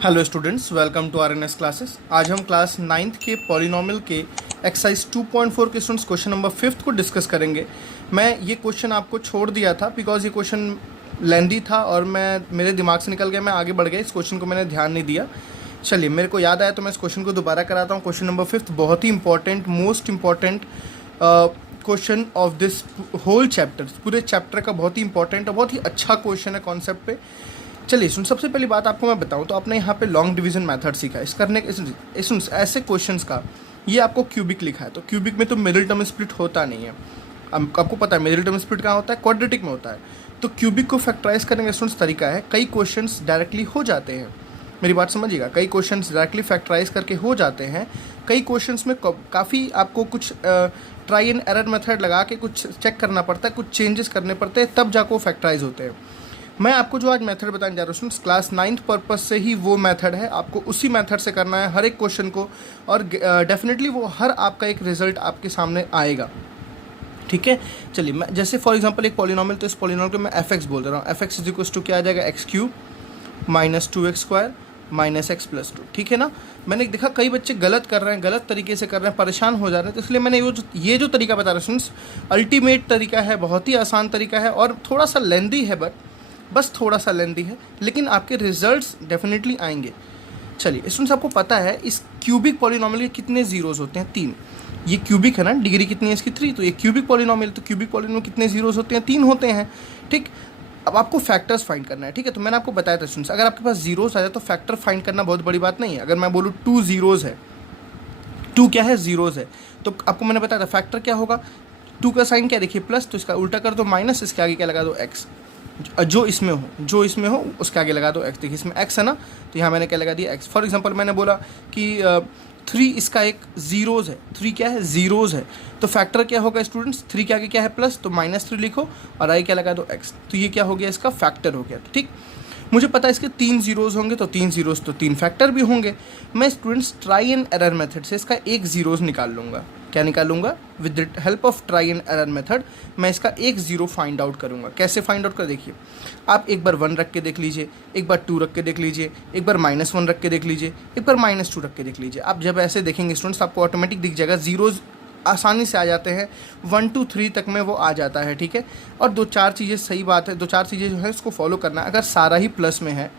Hello students, welcome to RNS classes. आज हम class 9th के पॉलिनोमियल के एक्सरसाइज 2.4 के स्टूडेंट्स क्वेश्चन नंबर 5 को डिस्कस करेंगे। मैं ये क्वेश्चन आपको छोड़ दिया था बिकॉज ये क्वेश्चन लेंदी था और मेरे दिमाग से निकल गया, मैं आगे बढ़ गया, इस क्वेश्चन को मैंने ध्यान नहीं दिया। चलिए, मेरे को याद आया तो मैं इस क्वेश्चन को दोबारा कराता हूँ। क्वेश्चन नंबर 5 बहुत ही important, most important question of this whole chapter, पूरे चैप्टर का बहुत ही इंपॉर्टेंट और बहुत ही अच्छा क्वेश्चन है कॉन्सेप्ट पे। चलिए सुन, सबसे पहली बात आपको मैं बताऊं तो आपने यहाँ पे लॉन्ग डिवीजन मेथड सीखा है। इस करने के सुन, ऐसे क्वेश्चंस का ये आपको क्यूबिक लिखा है तो क्यूबिक में तो मिडिल टर्म स्प्लिट होता नहीं है। आपको पता है मिडिल टर्म स्प्लिट कहाँ होता है, क्वाड्रेटिक में होता है। तो क्यूबिक को फैक्टराइज करने का स्टूडेंट्स तरीका है, कई क्वेश्चंस डायरेक्टली हो जाते हैं। मेरी बात समझिएगा, कई क्वेश्चंस डायरेक्टली फैक्टराइज करके हो जाते हैं। कई क्वेश्चंस में काफ़ी आपको कुछ ट्राई एंड एरर मेथड लगा के कुछ चेक करना पड़ता है, कुछ चेंजेस करने पड़ते हैं, तब जाकर वो फैक्टराइज होते हैं। मैं आपको जो आज मेथड बताने जा रहा हूँ क्लास 9th पर्पज से ही वो मेथड है, आपको उसी मेथड से करना है हर एक क्वेश्चन को, और डेफिनेटली वो हर आपका एक रिजल्ट आपके सामने आएगा। ठीक है, चलिए मैं जैसे फॉर एग्जांपल एक पॉलिनोमियल, तो इस पॉलिनोमियल को मैं एफ एक्स बोल रहा हूँ। F X is equal to क्या आ जाएगा, X cube minus 2x² minus X plus 2। ठीक है ना। मैंने देखा कई बच्चे गलत कर रहे हैं, गलत तरीके से कर रहे हैं, परेशान हो जा रहे हैं, तो इसलिए मैंने ये जो तरीका बता रहा हूँ अल्टीमेट तरीका है, बहुत ही आसान तरीका है और थोड़ा सा लेंदी है, बस थोड़ा सा लेंदी है, लेकिन आपके रिजल्ट्स डेफिनेटली आएंगे। चलिए स्टूडेंट्स, आपको पता है इस क्यूबिक पॉलिनोमियल के कितने जीरोस होते हैं, 3। ये क्यूबिक है ना, डिग्री कितनी है इसकी, 3। तो ये क्यूबिक पॉलिनोमियल, तो क्यूबिक पॉलिनोमियल कितने जीरोस होते हैं, 3 होते हैं। ठीक, अब आपको फैक्टर्स फाइंड करना है। ठीक है, तो मैंने आपको बताया था स्टूडेंट्स, अगर आपके पास जीरोस आ जाए तो फैक्टर फाइंड करना बहुत बड़ी बात नहीं है। अगर मैं बोलूँ 2 जीरोस है, 2 क्या है, जीरोस है, तो आपको मैंने बताया था फैक्टर क्या होगा। 2 का साइन क्या, देखिए प्लस, तो इसका उल्टा कर दो माइनस, इसके आगे क्या लगा दो, एक्स। जो इसमें हो उसके आगे लगा दो एक्स। देखिए इसमें एक्स है ना, तो यहाँ मैंने क्या लगा दिया, एक्स। फॉर एग्जांपल मैंने बोला कि 3 इसका एक जीरोज है, 3 क्या है, जीरोज है, तो फैक्टर क्या होगा स्टूडेंट्स, 3 के आगे क्या है, प्लस, तो -3 लिखो और आई क्या लगा दो, एक्स। तो ये क्या हो गया, इसका फैक्टर हो गया। ठीक, मुझे पता है इसके 3 जीरोज होंगे, तो 3 जीरोज तो 3 फैक्टर भी होंगे। मैं students try and error method से इसका एक जीरोज निकाल लूँगा। क्या निकालूंगा, with the help of try and error method मैं इसका एक जीरो फाइंड आउट करूंगा। कैसे फाइंड आउट कर, देखिए आप एक बार 1 रख के देख लीजिए, एक बार 2 रख के देख लीजिए, एक बार -1 रख के देख लीजिए, एक बार -2 रख के देख लीजिए। आप जब ऐसे देखेंगे स्टूडेंट्स, आपको ऑटोमेटिक दिख जाएगा, जीरोज आसानी से आ जाते हैं, 1 2 3 तक में वो आ जाता है। ठीक है, और 2-4 चीज़ें, सही बात है, 2-4 चीज़ें जो है उसको फॉलो करना है। अगर सारा ही प्लस में है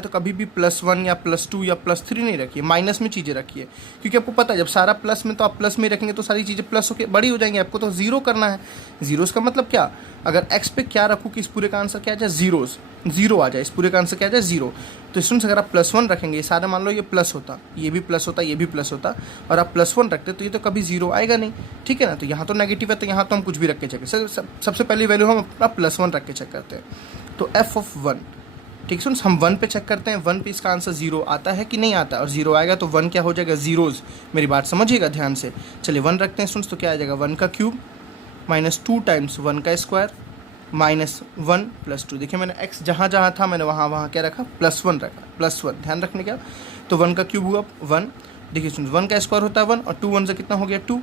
तो कभी भी +1 या +2 या +3 नहीं रखिए, माइनस में चीज़ें रखिए, क्योंकि आपको पता है जब सारा प्लस में, तो आप प्लस में रखेंगे तो सारी चीज़ें प्लस होकर बड़ी हो जाएंगी। आपको तो जीरो करना है। जीरोस का मतलब क्या, अगर एक्स पे क्या रखूँ कि इस पूरे का आंसर क्या आ जाए, जीरो आ जाए, इस पूरे का आंसर क्या आ जाए, जीरो। तो इसमें अगर आप +1 रखेंगे, सारा मान लो ये प्लस होता, ये भी प्लस होता, ये भी प्लस होता, और आप +1 रखते तो ये तो कभी जीरो आएगा नहीं। ठीक है ना, तो यहाँ तो नेगेटिव है, तो यहाँ तो हम कुछ भी रख के चेक सबसे पहली वैल्यू हम अपना +1 रख के चेक करते हैं। तो f ऑफ 1, ठीक है, हम 1 पे चेक करते हैं, 1 पे इसका आंसर 0 आता है कि नहीं आता, और 0 आएगा तो 1 क्या हो जाएगा, जीरोज़। मेरी बात समझिएगा ध्यान से। चलिए 1 रखते हैं स्टूडेंट्स, तो क्या आ जाएगा, 1 का क्यूब -2 टाइम्स 1 का स्क्वायर -1 + 2। देखिए मैंने x जहाँ था मैंने वहाँ क्या रखा, +1 रखा, +1 ध्यान रखने का। तो 1 का क्यूब हुआ 1, देखिए स्टूडेंट्स 1 का स्क्वायर होता है 1, और 2 1 से कितना हो गया 2,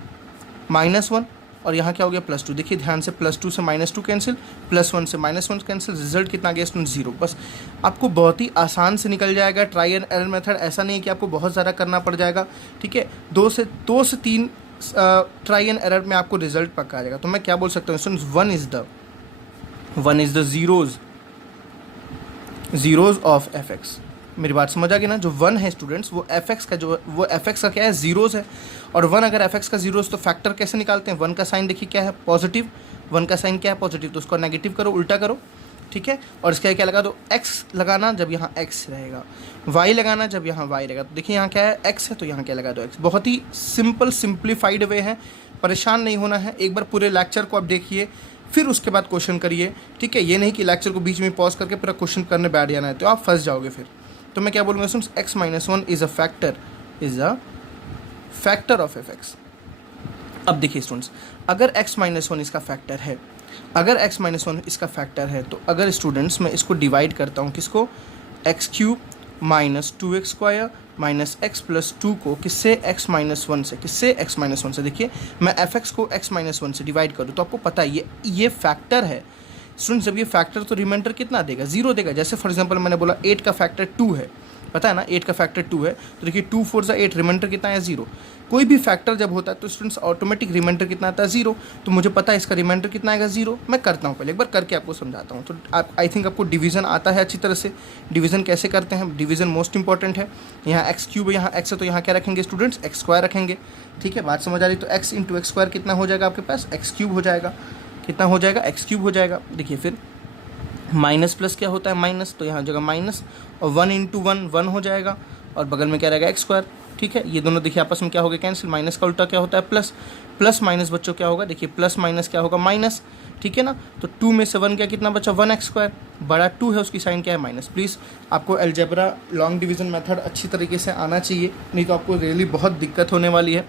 -1, और यहाँ क्या हो गया +2। देखिए ध्यान से, +2 से -2 कैंसिल, +1 से -1 कैंसिल, रिजल्ट कितना गया स्टूडेंट, 0। बस आपको बहुत ही आसान से निकल जाएगा। ट्राई एंड एरर मेथड ऐसा नहीं है कि आपको बहुत ज़्यादा करना पड़ जाएगा। ठीक है, 2 से 3 ट्राई एंड एरर में आपको रिजल्ट पक्का आ जाएगा। तो मैं क्या बोल सकता हूँ students, 1 is the zeros of F x. मेरी बात समझ आ गई ना। जो 1 है स्टूडेंट्स, वो एफ एक्स का क्या है, जीरोज है, और 1 अगर एफ एक्स का जीरोज, तो फैक्टर कैसे निकालते हैं, 1 का साइन देखिए क्या है, पॉजिटिव, 1 का साइन क्या है, पॉजिटिव, तो उसको नेगेटिव करो, उल्टा करो। ठीक है, और इसका क्या लगा दो, x लगाना जब यहाँ x रहेगा, y लगाना जब यहाँ y रहेगा। तो देखिए यहाँ क्या है, x है, तो यहाँ क्या लगा दो, x। बहुत ही सिंपल सिंप्लीफाइड वे है, परेशान नहीं होना है। एक बार पूरे लेक्चर को आप देखिए, फिर उसके बाद क्वेश्चन करिए। ठीक है, ये नहीं कि लेक्चर को बीच में पॉज करके पूरा क्वेश्चन करने बैठ जाना है, तो आप फंस जाओगे फिर। तो मैं क्या बोलूँगा students, x - 1 is a factor of F x. अब देखिए स्टूडेंट्स, अगर x - 1 इसका फैक्टर है, तो अगर स्टूडेंट्स मैं इसको डिवाइड करता हूँ, किसको, x³ - 2x² - x + 2 को किससे, x - 1 से, x - 1 से। देखिए मैं f(x) को x - 1 से डिवाइड करूँ तो आपको पता है ये फैक्टर है। स्टूडेंट्स जब ये फैक्टर तो रिमाइंडर कितना देगा, 0 देगा। जैसे फॉर एग्जांपल मैंने बोला 8 का फैक्टर 2 है, पता है ना 8 का फैक्टर 2 है, तो देखिए 2 4 ज़ा 8, रिमाइंडर कितना है 0। कोई भी फैक्टर जब होता है तो स्टूडेंट्स ऑटोमेटिक रिमाइंडर कितना आता है 0। तो मुझे पता है इसका रिमाइंडर कितना आएगा 0। मैं करता हूँ, पहले एक बार करके आपको समझाता हूँ। तो आप आई थिंक आपको डिवीज़न आता है अच्छी तरह से। डिवीज़न कैसे करते हैं, डिवीज़न मोस्ट इंपॉर्टेंट है। यहाँ एक्स क्यूब है, यहाँ एक्स है, तो यहाँ क्या रखेंगे स्टूडेंट्स, एक्स स्क्वायर रखेंगे। ठीक है, बात समझ आ रही। तो एक्स इंटू एक्स स्क्वायर कितना हो जाएगा आपके पास, एक्स क्यूब हो जाएगा। कितना हो जाएगा, एक्स क्यूब हो जाएगा। देखिए फिर माइनस प्लस क्या होता है माइनस, तो यहाँ हो जाएगा माइनस, और 1 इंटू 1 1 हो जाएगा, और बगल में क्या रहेगा एक्स स्क्वायर। ठीक है, ये दोनों देखिए आपस में क्या हो गया कैंसिल। माइनस का उल्टा क्या होता है प्लस, प्लस माइनस बच्चों क्या होगा, देखिए प्लस माइनस क्या होगा माइनस। ठीक है ना, तो 2 में से 1 क्या कितना बचा, 1 एक्स स्क्वायर। बड़ा 2 है उसकी साइन क्या है माइनस। प्लीज़ आपको अलजेब्रा लॉन्ग डिवीज़न मेथड अच्छी तरीके से आना चाहिए, नहीं तो आपको रियली बहुत दिक्कत होने वाली है।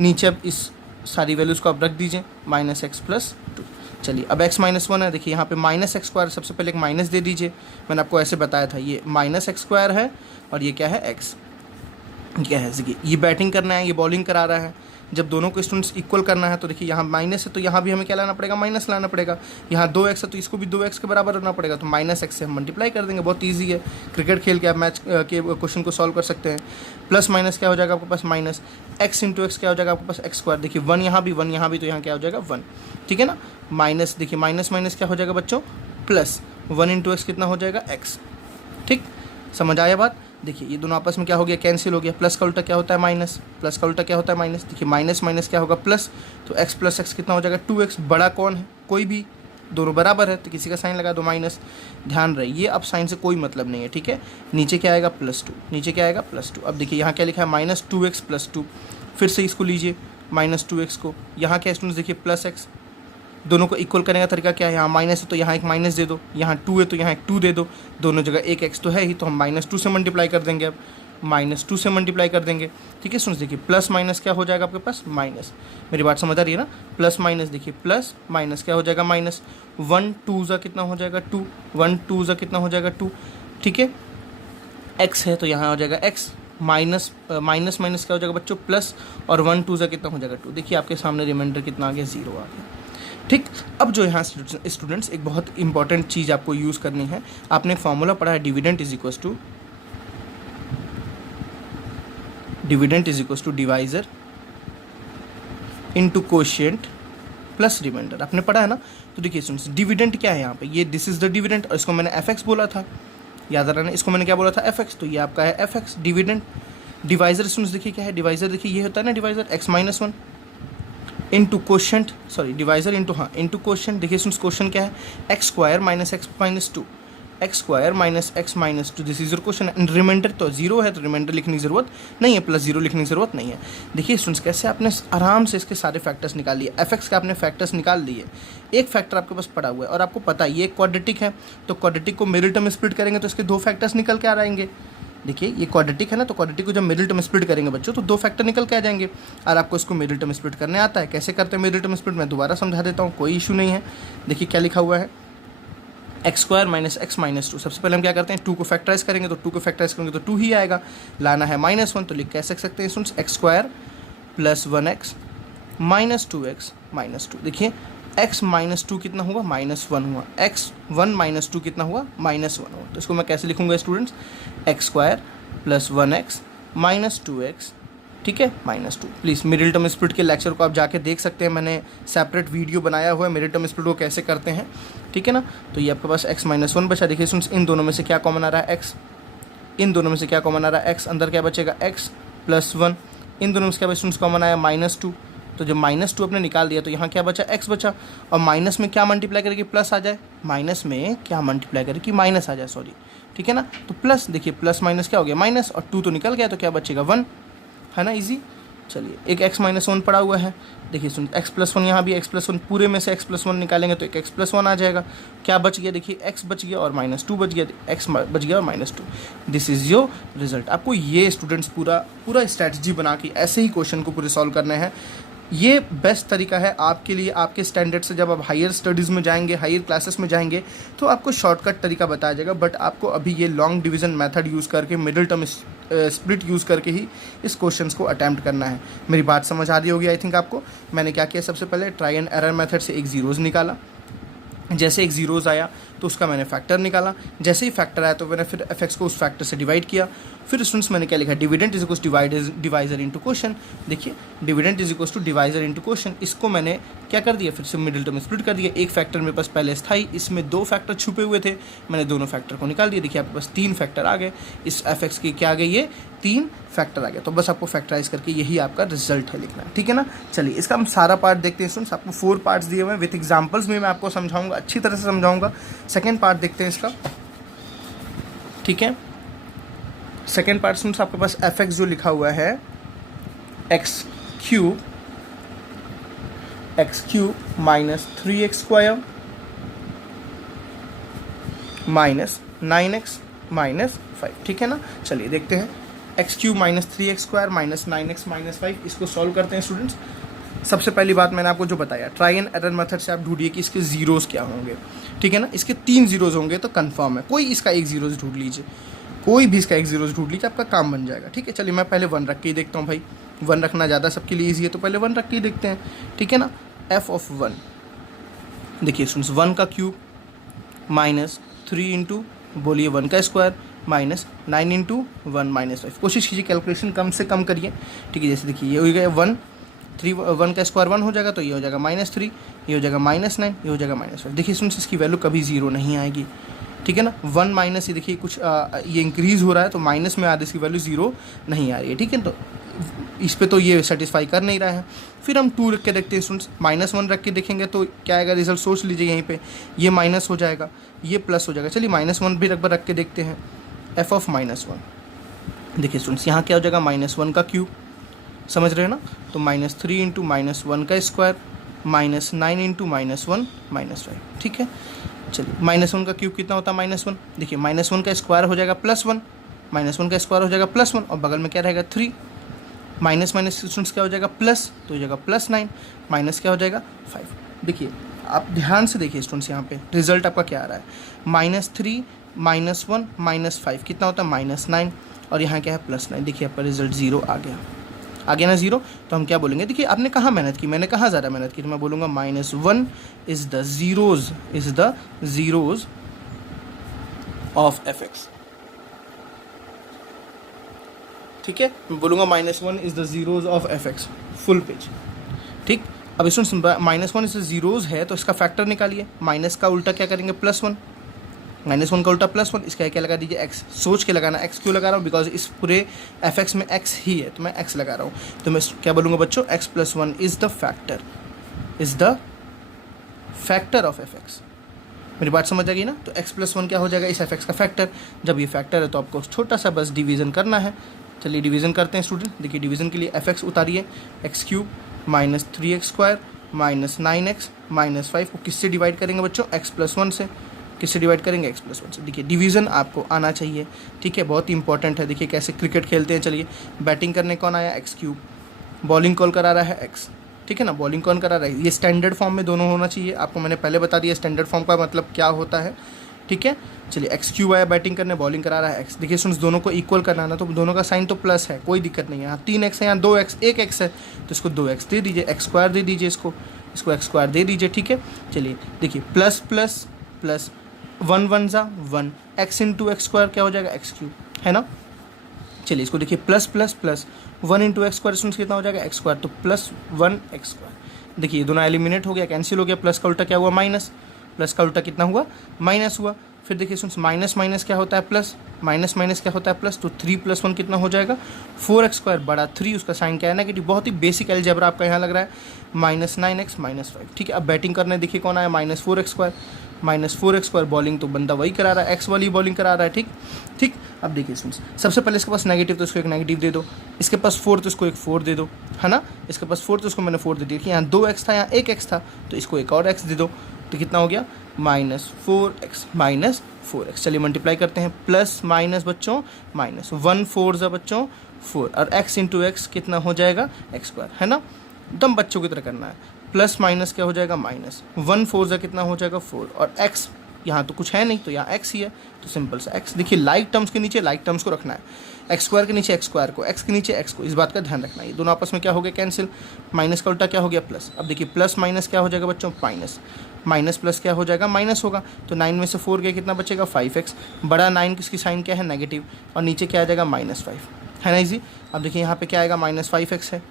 नीचे अब इस सारी वैल्यूज़ को आप रख दीजिए, माइनस एक्स प्लस 2। चलिए अब x माइनस 1 है, देखिए यहाँ पे माइनस एक्स स्क्वायर, सबसे पहले एक माइनस दे दीजिए। मैंने आपको ऐसे बताया था, ये माइनस एक्स स्क्वायर है और ये क्या है x, क्या है देखिए ये बैटिंग करना है, ये बॉलिंग करा रहा है। जब दोनों को स्टूडेंट्स इक्वल करना है तो देखिए यहाँ माइनस है तो यहाँ भी हमें क्या लाना पड़ेगा, माइनस लाना पड़ेगा। यहाँ 2x है तो इसको भी 2x के बराबर होना पड़ेगा, तो माइनस एक्स से हम मल्टीप्लाई कर देंगे। बहुत ईजी है, क्रिकेट खेल के आप मैच के क्वेश्चन को सॉल्व कर सकते हैं। प्लस माइनस क्या हो जाएगा आपके पास माइनस, एक्स इंटू एक्स क्या हो जाएगा आपके पास एक्स स्क्वायर। देखिए 1 यहाँ भी 1 यहाँ भी, तो यहाँ क्या हो जाएगा 1। ठीक है ना, माइनस देखिए माइनस माइनस क्या हो जाएगा बच्चों प्लस, 1 इंटू एक्स कितना हो जाएगा एक्स। ठीक, समझ आया बात। देखिए ये दोनों आपस में क्या हो गया कैंसिल हो गया। प्लस का उल्टा क्या होता है माइनस, प्लस का उल्टा क्या होता है माइनस। देखिए माइनस माइनस क्या होगा प्लस, तो x प्लस एक्स कितना हो जाएगा 2x। बड़ा कौन है, कोई भी, दोनों बराबर है तो किसी का साइन लगा दो माइनस। ध्यान रहे ये अब साइन से कोई मतलब नहीं है। ठीक है, नीचे क्या आएगा +2, नीचे क्या आएगा +2। अब देखिए यहाँ क्या लिखा है माइनस 2x प्लस 2, फिर से इसको लीजिए माइनस 2x को, यहाँ क्या स्टूडेंट्स देखिए प्लस x। दोनों को इक्वल करने का तरीका क्या है, यहाँ माइनस है तो यहाँ एक माइनस दे दो, यहाँ 2 है तो यहाँ एक 2 दे दो, दोनों जगह एक x तो है ही, तो हम -2 से मल्टीप्लाई कर देंगे। अब -2 से मल्टीप्लाई कर देंगे। ठीक है स्टूडेंट्स, देखिए प्लस माइनस क्या हो जाएगा आपके पास माइनस। मेरी बात समझ आ रही है ना, प्लस माइनस देखिए प्लस माइनस क्या हो जाएगा माइनस। 1 2 ज़ा कितना हो जाएगा 2, 1 2 ज़ा कितना हो जाएगा 2। ठीक है, x है तो यहाँ हो जाएगा x, माइनस माइनस माइनस क्या हो जाएगा बच्चों प्लस, और 1 2 ज़ा कितना हो जाएगा 2। देखिए आपके सामने रिमाइंडर कितना आ गया 0 आ गया। ठीक, अब जो यहाँ स्टूडेंट्स एक बहुत इंपॉर्टेंट चीज़ आपको यूज़ करनी है। आपने फॉर्मूला पढ़ा है dividend is equal to divisor into quotient plus remainder, आपने पढ़ा है ना। तो देखिए स्टूडेंट्स डिविडेंड क्या है यहाँ पे, ये दिस इज द डिविडेंड, और इसको मैंने fx बोला था, याद आ रहा है, इसको मैंने क्या बोला था fx, तो ये आपका है fx डिविडेंड। डिवाइज़र स्टूडेंट्स देखिए क्या है, डिवाइज़र देखिए ये होता है ना divisor x-1 into quotient, sorry divisor into, हाँ इंटू कोशेंट। देखिए स्टूडेंट्स क्वेश्चन क्या है, X square minus X minus 2, X square minus X minus 2, this is your question. And remainder तो 0 है तो रिमाइंडर लिखने की ज़रूरत नहीं है, प्लस 0 लिखने की ज़रूरत नहीं है। देखिए स्टूडेंट्स कैसे आपने आराम से इसके सारे फैक्टर्स निकाल लिए, एफ के आपने फैक्टर्स निकाल लिए। एक फैक्टर आपके पास पड़ा हुआ है और आपको पता है ये क्वाड्रेटिक है, तो क्वाड्रेटिक को मिडिल टर्म स्प्लिट करेंगे तो इसके 2 फैक्टर्स निकल के आ जाएंगे। देखिए ये क्वाड्रेटिक है ना, तो क्वाड्रेटिक को जब मिडिल टर्म स्प्लिट करेंगे बच्चों तो 2 फैक्टर निकल के आ जाएंगे। और आपको इसको मिडिल टर्म स्प्लिट करने आता है, कैसे करते हैं मिडिल टर्म स्प्लिट, मैं दोबारा समझा देता हूँ, कोई इशू नहीं है। देखिए क्या लिखा हुआ है, X square minus X minus 2। सबसे पहले हम क्या करते हैं 2 को फैक्टराइज करेंगे, तो 2 को फैक्टराइज करेंगे तो 2 ही आएगा। लाना है -1 तो लिख कैसे सकते हैं students, x square plus 1x minus 2x minus 2। देखिए x माइनस 2 कितना हुआ -1 हुआ, x 1 माइनस 2 कितना हुआ -1 हुआ। तो इसको मैं कैसे लिखूंगा students, x square plus 1x minus 2x, ठीक है -2। प्लीज़ मिडिल टर्म स्प्लिट के लेक्चर को आप जाके देख सकते हैं, मैंने सेपरेट वीडियो बनाया हुआ है मिडिल टर्म स्प्लिट को कैसे करते हैं, ठीक है ना। तो ये आपके पास x-1 बचा। देखिए स्टूडेंट्स इन दोनों में से क्या कॉमन आ रहा है x, इन दोनों में से क्या कॉमन आ रहा है x, अंदर क्या बचेगा x प्लस 1, इन दोनों में से क्या स्टूडेंट्स कॉमन आया -2। तो जब -2 आपने निकाल दिया तो यहाँ क्या बचा x बचा, और माइनस में क्या मल्टीप्लाई करेगी प्लस आ जाए, माइनस में क्या मल्टीप्लाई करेगी माइनस आ जाए, सॉरी, ठीक है ना। तो प्लस, देखिए प्लस माइनस क्या हो गया माइनस, और 2 तो निकल गया तो क्या बचेगा 1, है ना, इजी। चलिए एक x-1 पड़ा हुआ है, देखिए सुन x+1, यहाँ भी x+1, पूरे में से x+1 निकालेंगे तो एक x+1 आ जाएगा। क्या बच गया, देखिए x बच गया और -2 बच गया, x बच गया और -2। This is your result. आपको ये स्टूडेंट्स पूरा स्ट्रैटेजी बना के ऐसे ही क्वेश्चन को पूरे सॉल्व करने हैं। ये बेस्ट तरीका है आपके लिए, आपके स्टैंडर्ड से जब आप हायर स्टडीज़ में जाएंगे, हायर क्लासेस में जाएंगे तो आपको शॉर्टकट तरीका बताया जाएगा। बट आपको अभी ये लॉन्ग डिवीज़न मेथड यूज़ करके, मिडिल टर्म स्प्लिट यूज़ करके ही इस क्वेश्चंस को अटैम्प्ट करना है। मेरी बात समझ आ रही होगी आई थिंक आपको। मैंने क्या किया, सबसे पहले ट्राई एंड एरर मेथड से एक जीरोज़ निकाला, जैसे एक जीरोज़ आया तो उसका मैंने फैक्टर निकाला, जैसे ही फैक्टर आया तो मैंने फिर एफ को उस फैक्टर से डिवाइड किया। फिर स्टूडेंट्स मैंने क्या लिखा, dividend is equals divisor into question. देखिए dividend is equals to divisor into question, इसको मैंने क्या कर दिया, फिर से मिडिल टर्म में स्प्लिट कर दिया। एक फैक्टर मेरे पास पहले स्थाई, इसमें 2 फैक्टर छुपे हुए थे, मैंने दोनों फैक्टर को निकाल दिया। देखिए आपके पास 3 फैक्टर आ गए, इस एफ की क्या आ गई, ये 3 फैक्टर आ गया। तो बस आपको फैक्टराइज करके यही आपका रिजल्ट है लिखना, ठीक है ना। चलिए इसका हम सारा पार्ट देखते हैं स्टूडेंट्स। आपको 4 पार्ट्स दिए हुए हैं, विथ एग्जांपल्स में मैं आपको समझाऊंगा, अच्छी तरह से समझाऊंगा। सेकंड पार्ट देखते हैं इसका, ठीक है। सेकंड पार्ट स्टूडेंट्स आपके पास एफ जो लिखा हुआ है x cube minus 3x square minus 9x minus 5, ठीक है ना। चलिए देखते हैं, x cube minus 3x square minus 9x minus 5, इसको सॉल्व करते हैं स्टूडेंट्स। सबसे पहली बात मैंने आपको जो बताया, ट्राई एंड एरर मेथड से आप ढूंढिए कि इसके जीरोज़ क्या होंगे, ठीक है ना। इसके 3 जीरोज़ होंगे तो कंफर्म है, कोई इसका एक जीरोज़ ढूंढ लीजिए, कोई भी इसका एक जीरोज़ ढूंढ लीजिए, आपका काम बन जाएगा, ठीक है। चलिए मैं पहले 1 रख के ही देखता हूँ भाई, 1 रखना ज़्यादा सबके लिए ईजी है, तो पहले 1 रख के ही देखते हैं, ठीक है ना। एफ ऑफ 1, देखिए स्टूडेंट्स 1 का क्यूब माइनस 3 इंटू बोलिए 1 का स्क्वायर माइनस 9 इंटू 1 माइनस 5। कोशिश कीजिए कैलकुलेशन कम से कम करिए, ठीक है। जैसे देखिए ये हो गया 1 का स्क्वायर 1 हो जाएगा, तो ये हो जाएगा -3, ये हो जाएगा -9, ये हो जाएगा -5। देखिए स्टूडेंट्स इसकी वैल्यू कभी 0 नहीं आएगी, ठीक है ना। 1 माइनस ये देखिए कुछ ये इंक्रीज़ हो रहा है, तो माइनस में आधे इसकी वैल्यू 0 नहीं आ रही है, ठीक है। तो इस पे तो ये सेटिस्फाई कर नहीं रहा है। फिर हम 2 रख के देखते हैं स्टूडेंट्स, -1 रख के देखेंगे तो क्या आएगा रिजल्ट, सोच लीजिए यहीं पे, ये माइनस हो जाएगा, ये प्लस हो जाएगा। चलिए -1 भी रख के देखते हैं, एफ ऑफ -1। देखिए स्टूडेंट्स यहाँ क्या हो जाएगा, -1 का क्यूब, समझ रहे हैं ना, तो -3 इंटू -1 का स्क्वायर माइनस 9 इंटू -1 -5, ठीक है। चलिए -1 का क्यूब कितना होता है, -1, देखिए -1 का स्क्वायर हो जाएगा +1, -1 का स्क्वायर हो जाएगा +1, और बगल में क्या रहेगा 3, माइनस माइनस स्टूडेंट्स क्या हो जाएगा प्लस, तो हो जाएगा +9, माइनस क्या हो जाएगा 5। देखिए आप ध्यान से देखिए स्टूडेंट्स, यहाँ पे रिजल्ट आपका क्या आ रहा है, -3 -1 -5 कितना होता है -9, और यहाँ क्या है +9। देखिए आपका रिजल्ट 0 आ गया ना 0। तो हम क्या बोलेंगे, देखिए आपने कहाँ मेहनत की, मैंने कहाँ ज़्यादा मेहनत की, तो मैं बोलूँगा -1 is the zeros of fx, ठीक है। मैं बोलूँगा -1 is the zeros of fx, full page, ठीक। अब इसमें -1 इज़ द ज़ीरोज़ है तो इसका फैक्टर निकालिए, माइनस का उल्टा क्या करेंगे +1, -1 का उल्टा +1, इसका क्या लगा दीजिए x, सोच के लगाना, x क्यों लगा रहा हूँ, बिकॉज इस पूरे fx में x ही है तो मैं x लगा रहा हूँ। तो मैं क्या बोलूँगा बच्चों, x+1 is the factor of fx। मेरी बात समझ आ गई ना। तो x+1 क्या हो जाएगा, इस fx का फैक्टर। जब ये फैक्टर है तो आपको छोटा सा बस डिवीज़न करना है। चलिए डिवीज़न करते हैं स्टूडेंट। देखिए डिवीज़न के लिए fx उतारिए, x³ minus 3x square minus 9x minus 5 को किससे डिवाइड करेंगे बच्चों, x+1 से। किससे डिवाइड करेंगे, x+1 से। देखिए डिवीज़न आपको आना चाहिए, ठीक है, बहुत ही इंपॉर्टेंट है। देखिए कैसे क्रिकेट खेलते हैं। चलिए बैटिंग करने कौन आया, x³, बॉलिंग कॉल करा रहा है x, ठीक है ना, बॉलिंग कौन करा रहा है। ये स्टैंडर्ड फॉर्म में दोनों होना चाहिए, आपको मैंने पहले बता दिया स्टैंडर्ड फॉर्म का मतलब क्या होता है, ठीक है। चलिए x³ आया बैटिंग करने, बॉलिंग करा रहा है x। देखिए स्टूडेंट्स दोनों को इक्वल करना है ना, तो दोनों का साइन तो प्लस है, कोई दिक्कत नहीं है। यहाँ 3x है, यहाँ 2x, 1x है तो इसको 2x दे दीजिए, x² दे दीजिए, इसको x² दे दीजिए, ठीक है। चलिए देखिए प्लस प्लस प्लस 1 1 ज़ा 1, x इंटू x² क्या हो जाएगा, x³ है ना। चलिए इसको देखिए plus plus plus 1 into x² students कितना हो जाएगा, x², तो +1x²। देखिए दोनों एलिमिनेट हो गया, कैंसिल हो गया। प्लस का उल्टा क्या हुआ, माइनस, प्लस का उल्टा कितना हुआ, माइनस हुआ। फिर देखिए स्टूडेंट्स माइनस माइनस क्या होता है प्लस, माइनस माइनस क्या होता है प्लस, तो 3 + 1 कितना हो जाएगा 4x² बड़ा 3, उसका साइन क्या है नेगेटिव। बहुत ही बेसिक अलजेब्रा आपका यहाँ लग रहा है, -9x -5, ठीक है। अब बैटिंग करने देखिए कौन आया, -4x², बॉलिंग तो बंदा वही करा रहा है, x वाली बॉलिंग करा रहा है, ठीक। अब देखिए स्टूडेंट्स सबसे पहले इसके पास नेगेटिव तो इसको एक नेगेटिव दे दो, इसके पास 4 तो इसको एक 4 दे दो, है ना। इसके पास 4 तो इसको मैंने 4 दे दिया कि यहाँ 2x था, यहाँ 1x था, तो इसको एक और x दे दो, तो कितना हो गया -4x। चलिए मल्टीप्लाई करते हैं, प्लस माइनस बच्चों माइनस, 1 4 ज़ा बच्चों 4, और x इंटू एक्स कितना हो जाएगा x², है ना। एकदम बच्चों की तरह करना है। प्लस माइनस क्या हो जाएगा माइनस, 1 4 ज़ा कितना हो जाएगा 4, और x यहाँ तो कुछ है नहीं, तो यहाँ एक्स ही है, तो सिंपल सा एक्स। देखिए लाइक टर्म्स के नीचे लाइक टर्म्स को रखना है, एक्स स्क्वायर के नीचे एक्स स्क्वायर को, एक्स के नीचे एक्स को, इस बात का ध्यान रखना है। ये दोनों आपस में क्या हो गया, कैंसिल, माइनस का उल्टा क्या हो गया, प्लस। अब देखिए प्लस माइनस क्या हो जाएगा बच्चों, माइनस, माइनस प्लस क्या हो जाएगा, माइनस होगा। तो 9 में से 4 गया, कितना बचेगा, 5x। बड़ा 9 किसकी साइन क्या है, नेगेटिव, और नीचे क्या आ जाएगा, -5, है ना इजी। अब देखिए यहाँ पे क्या आएगा, -5x है,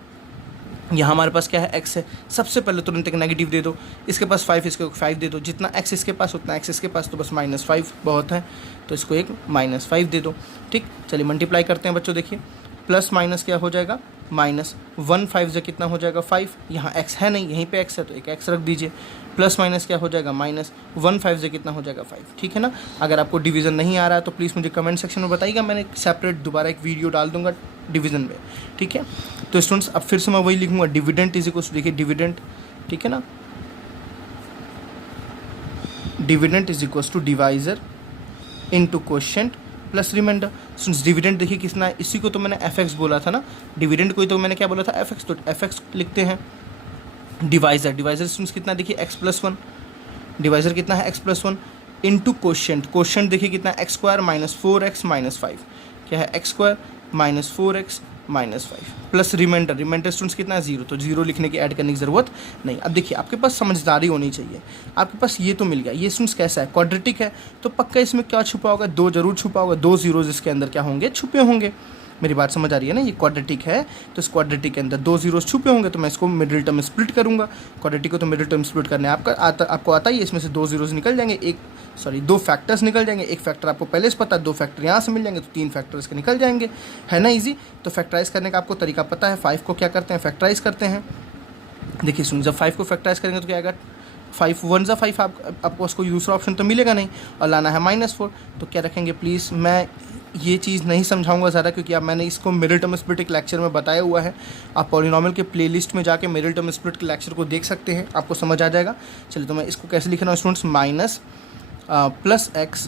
यहाँ हमारे पास क्या है, x है। सबसे पहले तुरंत एक नेगेटिव दे दो, इसके पास 5, इसके 5 दे दो, जितना x इसके पास उतना x इसके पास, तो बस -5 बहुत है, तो इसको एक -5 दे दो। ठीक, चलिए मल्टीप्लाई करते हैं बच्चों। देखिए प्लस माइनस क्या हो जाएगा, -1 5 से कितना हो जाएगा, 5। यहाँ x है नहीं, यहीं पे x है, तो एक x रख दीजिए। प्लस माइनस क्या हो जाएगा, -1 5 से कितना हो जाएगा, 5। ठीक है ना। अगर आपको डिवीज़न नहीं आ रहा है तो प्लीज़ मुझे कमेंट सेक्शन में बताइएगा, मैंने सेपरेट दोबारा एक वीडियो डाल दूंगा डिवीज़न में। ठीक है, तो स्टूडेंट्स अब फिर से मैं वही लिखूंगा, डिविडेंड इज इक्वल टू, देखिए डिविडेंड, ठीक है ना, dividend is equal to divisor into quotient plus remainder. Students dividend देखिए कितना है, इसी को तो मैंने fx बोला था ना, डिविडेंड को ही तो मैंने क्या बोला था, fx, तो fx लिखते हैं। डिवाइजर, डिवाइजर स्टूडेंट्स कितना देखिए x+1, डिवाइजर कितना है x+1 इनटू क्वोशिएंट, क्वोशिएंट देखिए कितना x स्क्वायर -4x -5, क्या है x square -4x -5 plus remainder, remainder students कितना है 0, तो 0 लिखने की ऐड करने की ज़रूरत नहीं। अब देखिए आपके पास समझदारी होनी चाहिए, आपके पास ये तो मिल गया, ये स्टूडेंट्स कैसा है, क्वाड्रेटिक है, तो पक्का इसमें क्या छुपा होगा, 2 जरूर छुपा होगा, 2 जीरोज इसके अंदर क्या होंगे, छुपे होंगे। मेरी बात समझ आ रही है ना, ये क्वाड्रेटिक है तो इस क्वाड्रेटिक के अंदर 2 जीरोस छुपे होंगे, तो मैं इसको मिडिल टर्म स्प्लिट करूंगा। क्वाड्रेटिक को तो मिडिल टर्म स्प्लिट करने आपको आता ही है, इसमें से 2 जीरोस निकल जाएंगे, 2 फैक्टर्स निकल जाएंगे। एक फैक्टर आपको पहले से पता है, 2 फैक्टर यहाँ से मिल जाएंगे, तो 3 फैक्टर्स के निकल जाएंगे, है ना इजी। तो फैक्टराइज करने का आपको तरीका पता है, 5 को क्या करते हैं, फैक्टराइज करते हैं। देखिए सुन, जब 5 को फैक्टराइज करेंगे तो क्या आएगा, 5 1 ज़ा 5, आपको उसको दूसरा ऑप्शन तो मिलेगा नहीं, और लाना है -4, तो क्या रखेंगे प्लीज़। मैं ये चीज़ नहीं समझाऊंगा ज़्यादा, क्योंकि अब मैंने इसको मिडिल टर्म स्प्लिट एक लेक्चर में बताया हुआ है, आप पॉलिनॉमियल के प्लेलिस्ट में जाके मिडिल टर्म स्प्लिट के लेक्चर को देख सकते हैं, आपको समझ आ जाएगा। चलिए तो मैं इसको कैसे लिख रहा हूँ स्टूडेंट्स, +x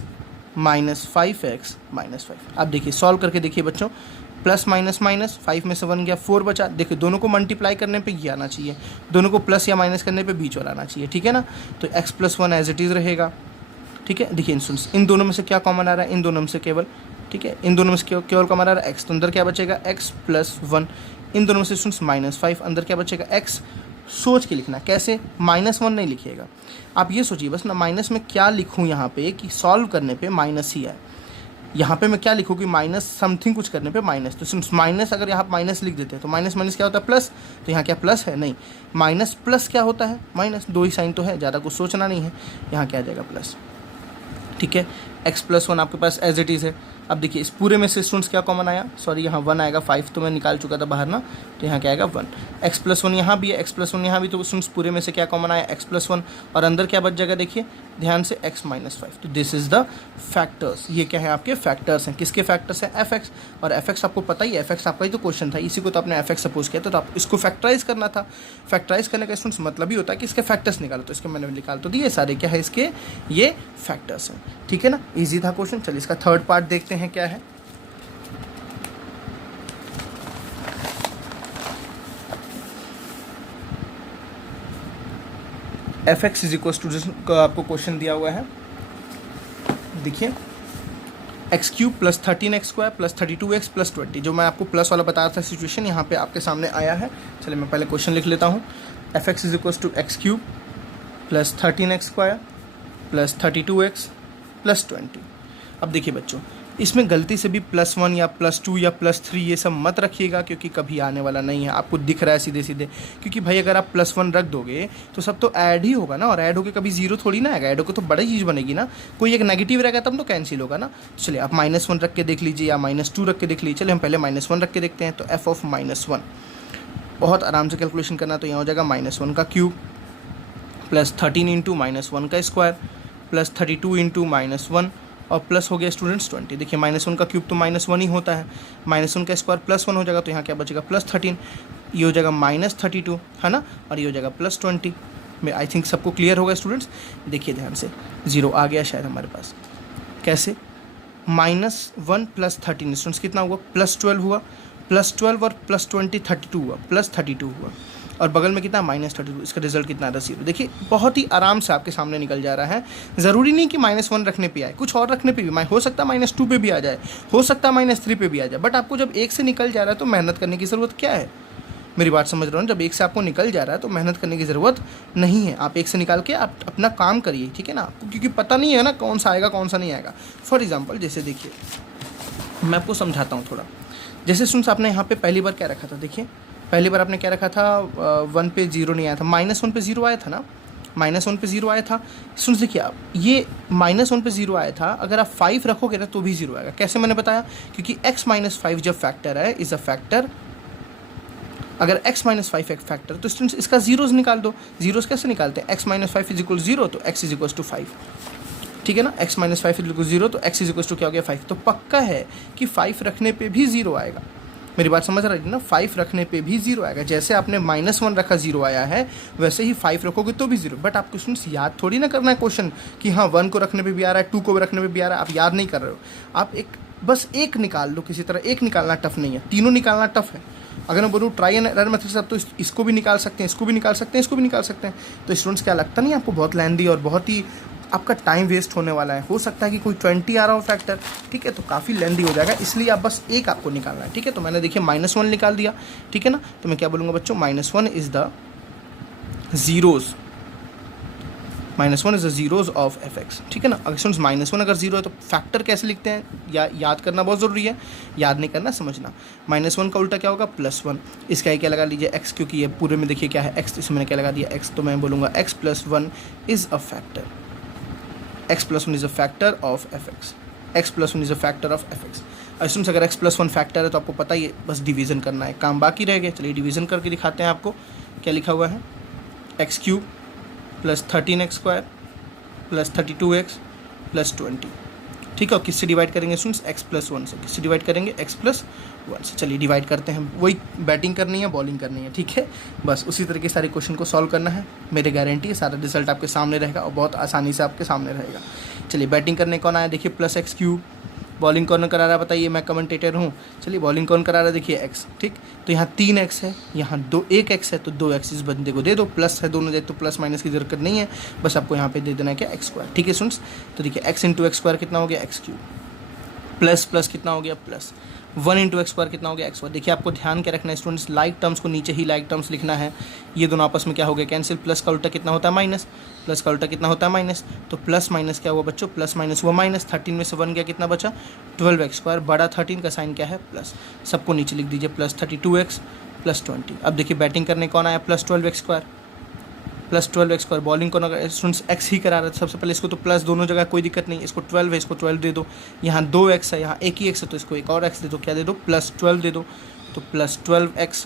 -5x -5। अब देखिए सॉल्व करके देखिए बच्चों, प्लस माइनस माइनस, 5 में से 1 गया, 4 बचा। देखिए दोनों को मल्टीप्लाई करने पे ये आना चाहिए, दोनों को प्लस या माइनस करने पे बीच वाला आना चाहिए, ठीक है ना। तो x+1 एज इट इज़ रहेगा, ठीक है। देखिए इन दोनों में से क्या कॉमन आ रहा है, इन दोनों में से केवल, ठीक है, इन दोनों में से केवल कॉमन आ रहा है x, तो अंदर क्या बचेगा, x+1। इन दोनों में से स्टूडेंट्स -5, अंदर क्या बचेगा, x। सोच के लिखना, कैसे, -1 नहीं लिखिएगा आप, ये सोचिए बस ना, माइनस में क्या लिखूँ यहाँ पे कि सॉल्व करने पे माइनस ही है, यहाँ पे मैं क्या लिखूँ कि माइनस समथिंग कुछ करने पे माइनस। तो माइनस अगर यहाँ माइनस लिख देते हैं तो माइनस माइनस क्या होता है, प्लस। तो यहाँ क्या प्लस है, नहीं, माइनस प्लस क्या होता है, माइनस। 2 ही साइन तो है, ज़्यादा कुछ सोचना नहीं है, यहाँ क्या आ जाएगा, प्लस, ठीक है। x+1 आपके पास एज इट इज़ है। अब देखिए इस पूरे में से स्टूडेंट्स क्या कॉमन आया, सॉरी यहाँ 1 आएगा, 5 तो मैं निकाल चुका था बाहर ना, तो यहाँ क्या आएगा 1। x+1 यहाँ भी है, x+1 यहाँ भी, तो स्टूडेंट्स पूरे में से क्या कॉमन आया, x+1, और अंदर क्या बच जाएगा, देखिए ध्यान से, x -5। तो दिस इज़ द फैक्टर्स, ये क्या है आपके फैक्टर्स हैं, किसके फैक्टर्स हैं, fx। और fx आपको पता ही है, fx आपका ही तो क्वेश्चन था, इसी को तो आपने fx सपोज किया था, तो आप इसको फैक्टराइज करना था। फैक्टराइज करने का स्टूडेंट्स मतलब ही होता है कि इसके फैक्टर्स निकालो, तो इसके मैंने निकाल तो दिए सारे, क्या है इसके, ये फैक्टर्स हैं, ठीक है ना, ईजी था क्वेश्चन। चलिए इसका थर्ड पार्ट देखते हैं क्या है। fx इज इक्वल टू, आपको क्वेश्चन दिया हुआ है, देखिए x³ + 13x² + 32x + 20, जो मैं आपको प्लस वाला बताया था सिचुएशन, यहाँ पे आपके सामने आया है। चलिए मैं पहले क्वेश्चन लिख लेता हूँ, fx is equal to x³ + 13x² + 32x + 20। अब देखिए बच्चों, इसमें गलती से भी +1 या +2 या +3 ये सब मत रखिएगा, क्योंकि कभी आने वाला नहीं है, आपको दिख रहा है सीधे सीधे। क्योंकि भाई अगर आप +1 रख दोगे तो सब तो ऐड ही होगा ना, और ऐड होकर कभी 0 थोड़ी ना आएगा, ऐड होकर तो बड़ी चीज़ बनेगी ना, कोई एक नेगेटिव रहेगा तब तो कैंसिल होगा ना। चलिए आप -1 रख के देख लीजिए या -2 रख के देख लीजिए। चलिए हम पहले -1 रख के देखते हैं। तो f ऑफ -1 बहुत आराम से कैलकुलेशन करना, तो यहाँ हो जाएगा -1 का क्यूब + 13 × -1 का स्क्वायर + 32 × -1 और प्लस हो गया स्टूडेंट्स 20। देखिए -1 का क्यूब तो -1 ही होता है, -1 का स्क्वायर +1 हो जाएगा, तो यहाँ क्या बचेगा, +13, ये हो जाएगा -32, है ना, और ये हो जाएगा +20 में। आई थिंक सबको क्लियर होगा स्टूडेंट्स। देखिए ध्यान से, 0 आ गया शायद हमारे पास, कैसे, -1 + 13 स्टूडेंट्स कितना हुआ, +12 हुआ, +12 और +20 32 हुआ, +32 हुआ। और बगल में कितना -32, इसका रिजल्ट कितना आता है 0। देखिए बहुत ही आराम से आपके सामने निकल जा रहा है। ज़रूरी नहीं कि -1 रखने पे आए, कुछ और रखने पे भी हो सकता है -2 पे भी आ जाए, हो सकता है -3 पे भी आ जाए, बट आपको जब 1 से निकल जा रहा है तो मेहनत करने की ज़रूरत क्या है। मेरी बात समझ रहे हो ना, जब 1 से आपको निकल जा रहा है तो मेहनत करने की ज़रूरत नहीं है। आप 1 से निकाल के आप अपना काम करिए, ठीक है ना, आपको क्योंकि पता नहीं है ना कौन सा आएगा कौन सा नहीं आएगा। फॉर एग्जाम्पल जैसे देखिए मैं आपको समझाता हूँ थोड़ा। जैसे सुन आपने यहाँ पे पहली बार क्या रखा था, देखिए पहली बार आपने क्या रखा था, 1 पे 0 नहीं आया था, -1 पे 0 आया था ना, -1 पे 0 आया था। सुन देखिए आप, ये -1 पे 0 आया था, अगर आप 5 रखोगे ना तो भी 0 आएगा। कैसे मैंने बताया, क्योंकि x - 5 जब फैक्टर है इज़ अ फैक्टर, अगर x - 5 एक फैक्टर तो स्टूडेंट्स इसका जीरोज़ निकाल दो। जीरोज़ कैसे निकालते हैं, x - 5 = 0 तो x = 5, ठीक है ना, x - 5 = 0 तो x = क्या हो गया 5। तो पक्का है कि 5 रखने पे भी 0 आएगा। मेरी बात समझ रही है ना, 5 रखने पे भी 0 आएगा। जैसे आपने -1 रखा 0 आया है, वैसे ही 5 रखोगे तो भी 0। बट आपको स्टूडेंट्स याद थोड़ी ना करना है क्वेश्चन कि हाँ 1 को रखने पे भी आ रहा है, 2 को रखने पे भी आ रहा है, आप याद नहीं कर रहे हो। आप बस एक निकाल लो, किसी तरह एक निकालना टफ नहीं है, तीनों निकालना टफ है। अगर मैं बोलूँ ट्राई एंड एरर मेथड से आप तो इसको भी निकाल सकते हैं, इसको भी निकाल सकते हैं, इसको भी निकाल सकते हैं। तो स्टूडेंट्स क्या लगता नहीं आपको बहुत लेंदी और बहुत ही आपका टाइम वेस्ट होने वाला है। हो सकता है कि कोई 20 आ रहा हो फैक्टर, ठीक है, तो काफ़ी लेंदी हो जाएगा, इसलिए आप बस एक आपको निकालना है, ठीक है। तो मैंने देखिए -1 निकाल दिया, ठीक है ना। तो मैं क्या बोलूँगा बच्चों, -1 is the zeros, -1 is the zeros of fx, ठीक है ना। अगर स्टूडेंट्स -1 अगर 0 है तो फैक्टर कैसे लिखते हैं, याद करना बहुत ज़रूरी है, याद नहीं करना समझना। -1 का उल्टा क्या होगा, +1। इसका क्या लगा लीजिए x, क्योंकि ये पूरे में देखिए क्या है x, इसमें मैंने क्या लगा दिया x, तो मैं बोलूँगा x + 1 is a factor, x + 1 is a factor of fx, x + 1 is a factor of fx। Students अगर x + 1 फैक्टर है तो आपको पता ही है, बस डिवीज़न करना है, काम बाकी रह गया। चलिए डिवीज़न करके दिखाते हैं आपको। क्या लिखा हुआ है, x³ + 13x² + 32x + 20, ठीक है। और किससे डिवाइड करेंगे स्टूडेंट्स, x + 1 से। किससे डिवाइड करेंगे, x + 1 से। चलिए डिवाइड करते हैं, वही बैटिंग करनी है बॉलिंग करनी है, ठीक है। बस उसी तरीके सारे क्वेश्चन को सॉल्व करना है, मेरी गारंटी है सारा रिजल्ट आपके सामने रहेगा और बहुत आसानी से आपके सामने रहेगा। चलिए बैटिंग करने कौन आया, देखिए +x³। बॉलिंग कौन करा रहा है बताइए, मैं कमेंटेटर हूँ। चलिए बॉलिंग कौन करा रहा है, देखिए x, ठीक। तो यहाँ 3x है, यहाँ 1x है, तो 2x इस बंदे को दे दो, प्लस है दोनों दे, तो प्लस माइनस की जरूरत नहीं है, बस आपको यहाँ पे दे देना है क्या, x², ठीक है स्टूडेंट्स। तो देखिए x × x² कितना हो गया, x³ प्लस प्लस कितना हो गया, +1 × x² कितना हो गया, x²। देखिए आपको ध्यान क्या रखना है स्टूडेंट्स, लाइक टर्म्स को नीचे ही लाइक टर्म्स लिखना है। ये दोनों आपस में क्या हो गया, कैंसिल। प्लस का उल्टा कितना होता है, माइनस। प्लस का उल्टा कितना होता है, माइनस। तो प्लस माइनस क्या हुआ बच्चों, प्लस माइनस हुआ माइनस। 13 में से 1 गया, कितना बचा, 12x²। बड़ा 13 का साइन क्या है, प्लस। सबको नीचे लिख दीजिए, +32x + 20। अब देखिए बैटिंग करने कौन आया, +12x² +12x²। बॉलिंग को अगर स्टूडेंट्स x ही करा रहा है, सबसे पहले इसको तो प्लस दोनों जगह कोई दिक्कत नहीं, इसको 12 है, इसको 12 दे दो। यहाँ 2x है, यहाँ एक ही x है, तो इसको एक और x दे दो, क्या दे दो, +12 दे दो, तो +12x।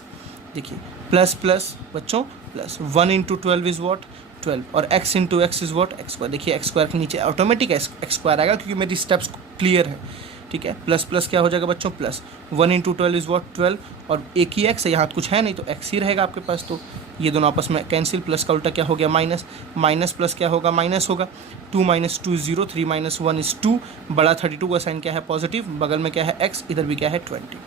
देखिए प्लस प्लस बच्चों प्लस 1 × 12 इज़ वॉट, 12, और x × x is what, x²। देखिए x² के नीचे ऑटोमेटिक x² आएगा क्योंकि मेरी स्टेप्स क्लियर है, ठीक है। प्लस प्लस क्या हो जाएगा बच्चों, प्लस 1 × 12 इज़ वॉट, 12, और एक ही x है, यहाँ कुछ है नहीं तो x ही रहेगा आपके पास। तो ये दोनों आपस में कैंसिल। प्लस का उल्टा क्या हो गया, माइनस। माइनस प्लस क्या होगा, माइनस होगा। 2 - 2 = 0, 3 - 1 = 2। बड़ा 32 का साइन क्या है, पॉजिटिव। बगल में क्या है, x, इधर भी क्या है, 20,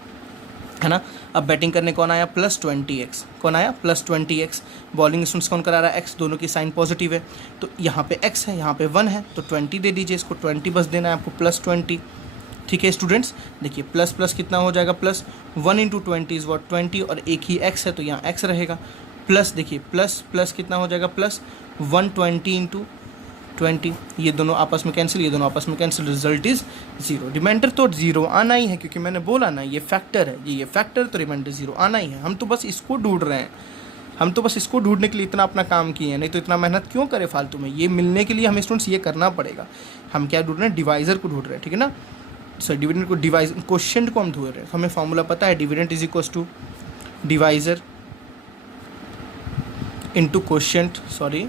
है ना। अब बैटिंग करने कौन आया, +20x। कौन आया, +20x। बॉलिंग स्टूडेंट्स कौन करा रहा है, x, दोनों की साइन पॉजिटिव है, तो यहाँ पे x है, यहाँ पे 1 है, तो 20 दे दीजिए, इसको 20 बस देना है आपको, +20, ठीक है स्टूडेंट्स। देखिए प्लस प्लस कितना हो जाएगा, प्लस 1 × 20 इज़ वॉट, 20, और एक ही x है तो यहाँ x रहेगा। प्लस देखिए प्लस प्लस कितना हो जाएगा, प्लस 120 × 20, ये दोनों आपस में कैंसिल, ये दोनों आपस में कैंसिल, रिजल्ट इज़ 0। रिमाइंडर तो 0 आना ही है, क्योंकि मैंने बोला ना ये फैक्टर है, ये फैक्टर, तो रिमाइंडर 0 आना ही है। हम तो बस इसको ढूंढ रहे हैं, हम तो बस इसको ढूंढने के लिए इतना अपना काम किए हैं, नहीं तो इतना मेहनत क्यों करें फालतू में। ये मिलने के लिए हमें स्टूडेंट्स ये करना पड़ेगा। हम क्या ढूंढ रहे हैं, डिवाइज़र को ढूंढ रहे हैं, ठीक है ना। सर डिविडेंड को डिवाइज, क्वेश्चन को हम ढूंढ रहे हैं, हमें फॉर्मूला पता है, dividend is equal to divisor into question, sorry,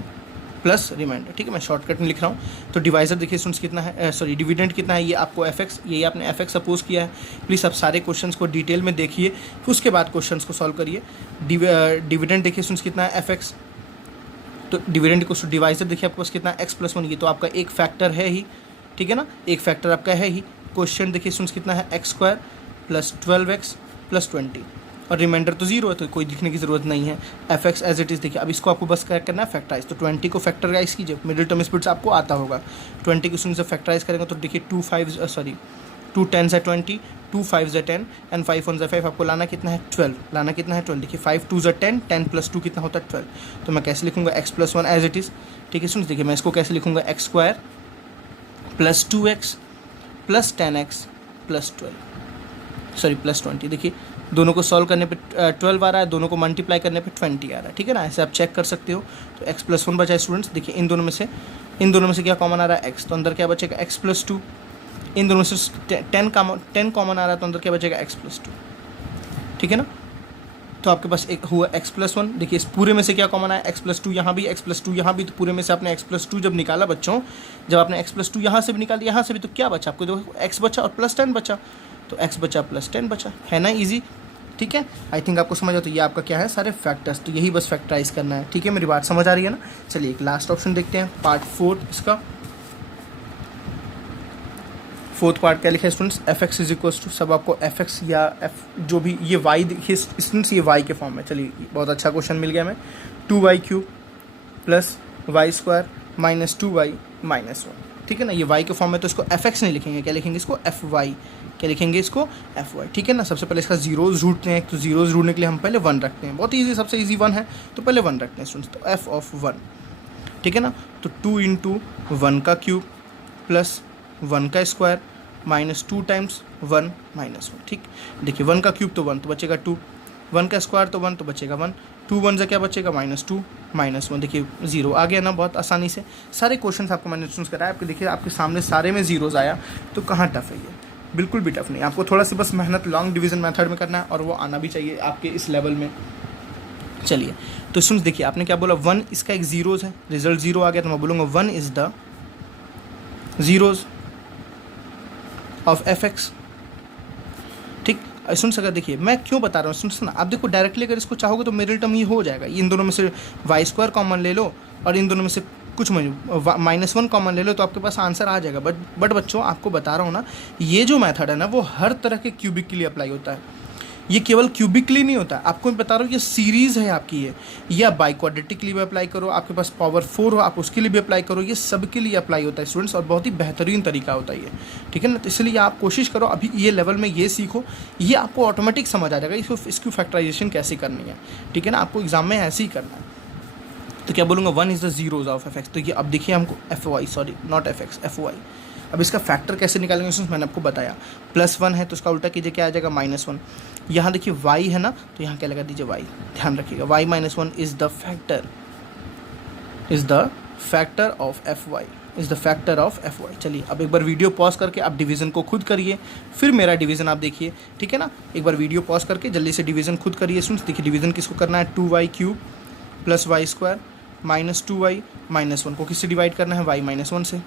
plus remainder, ठीक है। मैं शॉर्टकट में लिख रहा हूँ। तो डिवाइजर देखिए स्टूडेंट्स कितना है, सॉरी डिविडेंड कितना है, ये आपको fx, ये आपने fx सपोज किया है। प्लीज़ आप सारे क्वेश्चंस को डिटेल में देखिए, फिर उसके बाद क्वेश्चंस को सॉल्व करिए। डिविडेंड देखिए स्टूडेंट्स कितना है, fx, तो डिविडेंड को डिवाइजर देखिए आपके पास कितना है, x + 1, ये तो आपका एक फैक्टर है ही, ठीक है ना, एक फैक्टर आपका है ही। क्वेश्चन देखिए स्टूडेंट्स कितना है, x² + 12x + 20, और रिमाइंडर तो जीरो है, तो कोई लिखने की ज़रूरत नहीं है। F X as it is. देखिए अब इसको आपको बस क्या करना है, फैक्टराइज। तो 20 को फैक्टराइज कीजिए, मिडिल टर्म स्पीड से आपको आता होगा। 20 को इसमें से फैक्टराइज करेंगे तो देखिए 2 10s है 20, 2 5s है 10 एंड 5 1s है 5। आपको लाना कितना है 12, लाना कितना है 12। देखिए 5 2s है 10, 10 + 2 कितना होता है 12। तो मैं कैसे लिखूंगा x + 1 एज इट इज़। ठीक है सुन, देखिए मैं इसको कैसे लिखूंगा, x² + 2x + 10x + 12, सॉरी +20। देखिए दोनों को सॉल्व करने पे 12 आ रहा है, दोनों को मल्टीप्लाई करने पे 20 आ रहा है। ठीक है ना, ऐसे आप चेक कर सकते हो। तो x + 1 बचा है स्टूडेंट्स। देखिए इन दोनों में से क्या कॉमन आ रहा है, x, तो अंदर क्या बचेगा x + 2। इन दोनों में से 10 कॉमन आ रहा है, तो अंदर क्या बचेगा x + 2। ठीक है ना, तो आपके पास एक हुआ x + 1। देखिए इस पूरे में से क्या कॉमन आया, x + 2 यहाँ भी, x + 2 यहाँ भी। तो पूरे में से आपने x + 2 जब निकाला बच्चों, जब आपने x + 2 यहाँ से भी निकाल दिया, यहाँ से भी, तो क्या बचा आपको, देखो x बचा और +10 बचा। तो x बचा +10 बचा, है ना ईजी। ठीक है, आई थिंक आपको समझ आ। तो ये आपका क्या है, सारे फैक्टर्स। तो यही बस फैक्टराइज करना है। ठीक है, मेरी बात समझ आ रही है ना। चलिए एक लास्ट ऑप्शन देखते हैं, पार्ट 4 इसका। फोर्थ पार्ट क्या लिखा है students, F X is equals to, सब आपको एफ एक्स या एफ जो भी ये वाई देखिए स्टूडेंट्स, ये वाई के फॉर्म में। चलिए बहुत अच्छा क्वेश्चन मिल गया हमें। 2y³ + y² - 2y - 1। ठीक है ना, ये y के फॉर्म में, तो इसको एफ एक्स नहीं लिखेंगे, क्या लिखेंगे इसको एफ वाई। क्या लिखेंगे इसको एफ वाई। ठीक है ना, सबसे पहले इसका जीरोज ढूंढते हैं। तो जीरोज ढूंढने के लिए हम पहले 1 रखते हैं, बहुत ईजी, सबसे ईजी 1 है, तो पहले 1 रखते हैं स्टूडेंट्स। तो एफ ऑफ 1। ठीक है ना, तो 2 × 1³ + 1² -2 × 1 - 1। ठीक, देखिए 1³ तो 1, तो बचेगा 2, 1² तो 1, तो बचेगा 1, 2 1 से क्या बचेगा -2 - 1। देखिए 0 आ गया ना, बहुत आसानी से। सारे क्वेश्चन आपको मैंने चूज कराया, आपके देखिए आपके सामने सारे में जीरोज आया। तो कहाँ टफ है ये, बिल्कुल भी टफ नहीं। आपको थोड़ा सी बस मेहनत लॉन्ग डिवीजन मेथड में करना है, और वो आना भी चाहिए आपके इस लेवल में। चलिए तो सुन, देखिए आपने क्या बोला, 1 इसका एक जीरोज है, रिजल्ट 0 आ गया, तो मैं बोलूँगा 1 is the zeros of F x. ठीक, सुन सका। देखिए मैं क्यों बता रहा हूँ, सुना आप देखो डायरेक्टली अगर इसको चाहोगे तो मिडिल टर्म ही हो जाएगा। इन दोनों में से y² कॉमन ले लो, और इन दोनों में से कुछ -1 कॉमन ले लो, तो आपके पास आंसर आ जाएगा। बट बच्चों आपको बता रहा हूँ ना, ये जो मेथड है ना, वो हर तरह के क्यूबिक के लिए अप्लाई होता है। ये केवल क्यूबिकली नहीं होता, आपको मैं बता रहा हूँ, ये सीरीज़ है आपकी ये। या बाइक्वाड्रेटिक के लिए भी अप्लाई करो, आपके पास पावर 4 हो आप उसके लिए भी अप्लाई करो, ये सब के लिए अप्लाई होता है स्टूडेंट्स, और बहुत ही बेहतरीन तरीका होता है ये। ठीक है ना, तो इसलिए आप कोशिश करो अभी ये लेवल में ये सीखो, ये आपको ऑटोमेटिक समझ आ जाएगा इसकी फैक्टराइजेशन कैसे करनी है। ठीक है ना, आपको एग्जाम में ऐसे ही करना है। तो क्या बोलूँगा, 1 is the zeros of F X. तो ये अब देखिए हमको F Y, sorry not F X, F Y. अब इसका फैक्टर कैसे निकालेंगे स्टूडेंट्स, मैंने आपको बताया। +1 है तो उसका उल्टा कीजिए, क्या आ जाएगा -1। यहाँ देखिए y है ना, तो यहाँ क्या लगा दीजिए y, ध्यान रखिएगा y - 1 is the factor of F Y, is the factor of F Y. चलिए अब एक बार वीडियो पॉज करके आप डिवीजन को खुद करिए, फिर मेरा डिवीजन आप देखिए। ठीक है ना, एक बार वीडियो पॉज करके जल्दी से डिवीजन खुद करिए स्टूडेंट्स। देखिए डिवीजन किसको करना है, 2y³ + y² - 2y - 1 को किससे डिवाइड करना है, y - 1 से।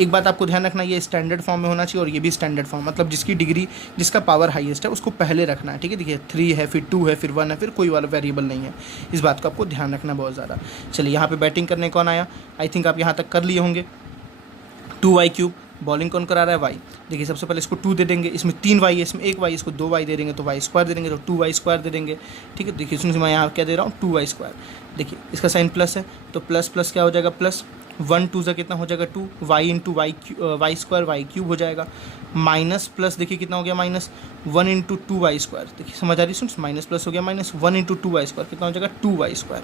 एक बात आपको ध्यान रखना, ये स्टैंडर्ड फॉर्म में होना चाहिए, और ये भी स्टैंडर्ड फॉर्म, मतलब जिसकी डिग्री, जिसका पावर हाईएस्ट है उसको पहले रखना है। ठीक है, देखिए 3 है, फिर 2 है, फिर 1 है, फिर कोई वाला वेरिएबल नहीं है। इस बात को आपको ध्यान रखना बहुत ज़्यादा। चलिए यहाँ पे बैटिंग करने कौन आया, आई थिंक आप यहाँ तक कर लिए होंगे। 2y³ बॉलिंग कौन करा रहा है, y। देखिए सबसे पहले इसको 2 दे देंगे, इसमें 3 y है, इसमें 1 y, इसको 2 y दे देंगे, तो y² दे देंगे, तो 2y² दे देंगे। ठीक है, देखिए सुनिए मैं यहाँ क्या दे रहा हूँ, 2y²। देखिए इसका साइन प्लस है, तो प्लस क्या हो जाएगा, प्लस 1 2 से कितना हो जाएगा 2, y × y² y³ हो जाएगा। माइनस प्लस देखिए कितना हो गया, -1 × 2y²। देखिए समझ आ रही सुन, माइनस प्लस हो गया, -1 × 2y² कितना हो जाएगा 2y²।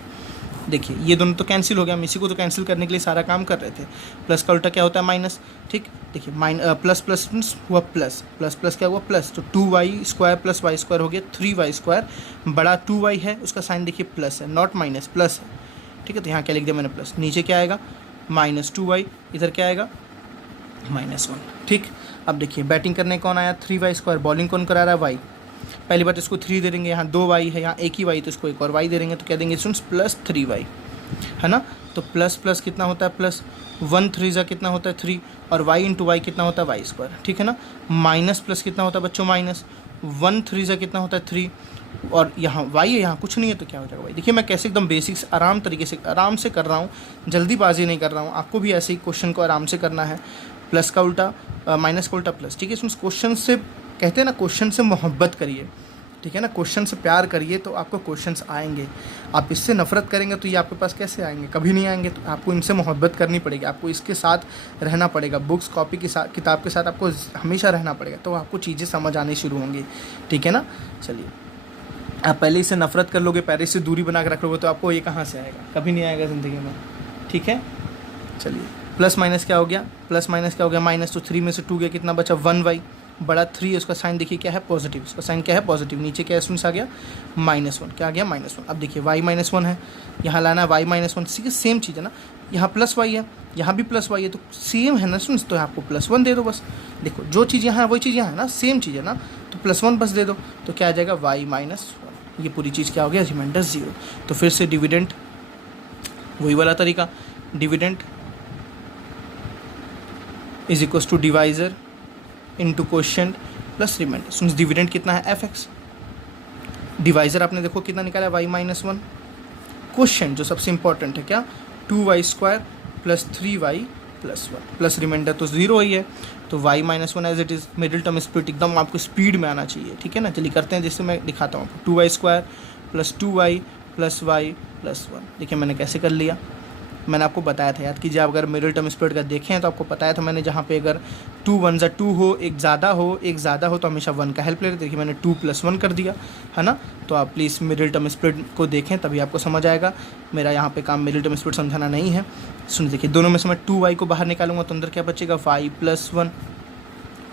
देखिए ये दोनों तो कैंसिल हो गया, हम इसी को तो कैंसिल करने के लिए सारा काम कर रहे थे। प्लस का उल्टा क्या होता है, माइनस। ठीक, देखिए प्लस हुआ प्लस क्या हुआ, प्लस। तो 2y² + y² हो गया 3y², बड़ा 2y है, उसका साइन देखिए प्लस है, नॉट माइनस, प्लस है। ठीक है, तो यहाँ क्या लिख दिया मैंने, प्लस। नीचे क्या आएगा, -2y, इधर क्या आएगा, -1। ठीक, अब देखिए बैटिंग करने कौन आया, 3y², बॉलिंग कौन करा रहा है, y। पहली बात इसको 3 दे देंगे, यहाँ 2y है, यहाँ एक ही y, तो इसको एक और y दे देंगे, तो क्या देंगे स्टूडेंट्स, +3y, है ना। तो प्लस कितना होता है, प्लस 1 3 कितना होता है 3, और y × y कितना होता है y²। ठीक है ना, माइनस प्लस कितना होता है बच्चों, -1 3 कितना होता है 3, और यहाँ y है, यहाँ कुछ नहीं है, तो क्या हो जाएगा y। देखिए मैं कैसे एकदम बेसिक्स आराम से कर रहा हूँ, जल्दीबाजी नहीं कर रहा हूँ। आपको भी ऐसे ही क्वेश्चन को आराम से करना है। प्लस का उल्टा माइनस का उल्टा प्लस। ठीक है, क्वेश्चन से कहते हैं ना, क्वेश्चन से मोहब्बत करिए, ठीक है ना। क्वेश्चन से प्यार करिए तो आपको क्वेश्चंस आएंगे। आप इससे नफरत करेंगे तो ये आपके पास कैसे आएंगे, कभी नहीं आएंगे। तो आपको इनसे मोहब्बत करनी पड़ेगी, आपको इसके साथ रहना पड़ेगा, बुक्स कॉपी के साथ, किताब के साथ आपको हमेशा रहना पड़ेगा, तो आपको चीज़ें समझ आनी शुरू होंगी, ठीक है ना। चलिए, आप पहले इससे नफरत कर लोगे, पहले इससे दूरी बना के रख लोगे, तो आपको ये कहाँ से आएगा, कभी नहीं आएगा ज़िंदगी में, ठीक है। चलिए, प्लस माइनस क्या हो गया, प्लस माइनस क्या हो गया, माइनस, तो 3 में से 2 गया, कितना बचा 1y, बड़ा 3 है, उसका साइन देखिए क्या है, पॉजिटिव, उसका साइन क्या है, पॉजिटिव, नीचे क्या स्टूडेंट्स आ गया -1, क्या आ गया -1। अब देखिए y -1 है, यहाँ लाना है y -1, सेम चीज़ है ना, यहाँ प्लस y है, यहाँ भी प्लस y है, तो सेम है ना स्टूडेंट्स, तो आपको +1 दे दो बस। देखो जो चीज़ यहाँ है वही चीज़ यहाँ है ना, सेम चीज़ है ना, तो +1 बस दे दो, तो क्या आ जाएगा y -1, ये पूरी चीज़ क्या हो गया, रिमाइंडर 0। तो फिर से डिविडेंड, वही वाला तरीका, dividend is equal to divisor into quotient plus remainder. सुन, डिविडेंड कितना है f(x), डिवाइजर आपने देखो कितना निकाला y -1, क्वोशिएंट जो सबसे इंपॉर्टेंट है क्या 2y² plus 3y plus 1 plus remainder तो 0 ही है, तो y -1 as it is. Middle term split एकदम आपको स्पीड में आना चाहिए, ठीक है ना। चलिए करते हैं, जिससे मैं दिखाता हूँ आपको, 2y² plus 2y plus y plus 1। देखिए मैंने कैसे कर लिया, मैंने आपको बताया था, याद कीजिए, अगर मिडिल टर्म स्प्लिट का देखें तो आपको बताया था मैंने, जहाँ पे अगर 2 1 ज़ा 2 हो, एक ज़्यादा हो तो हमेशा 1 का हेल्प ले लेते। देखिए मैंने 2 + 1 कर दिया, है ना। तो आप प्लीज़ मिडिल टर्म स्प्लिट को देखें, तभी आपको समझ आएगा। मेरा यहाँ पे काम मिडिल टर्म स्प्लिट समझाना नहीं है। सुन, देखिए दोनों में से मैं 2y को बाहर निकालूंगा तो अंदर क्या बचेगा, y + 1।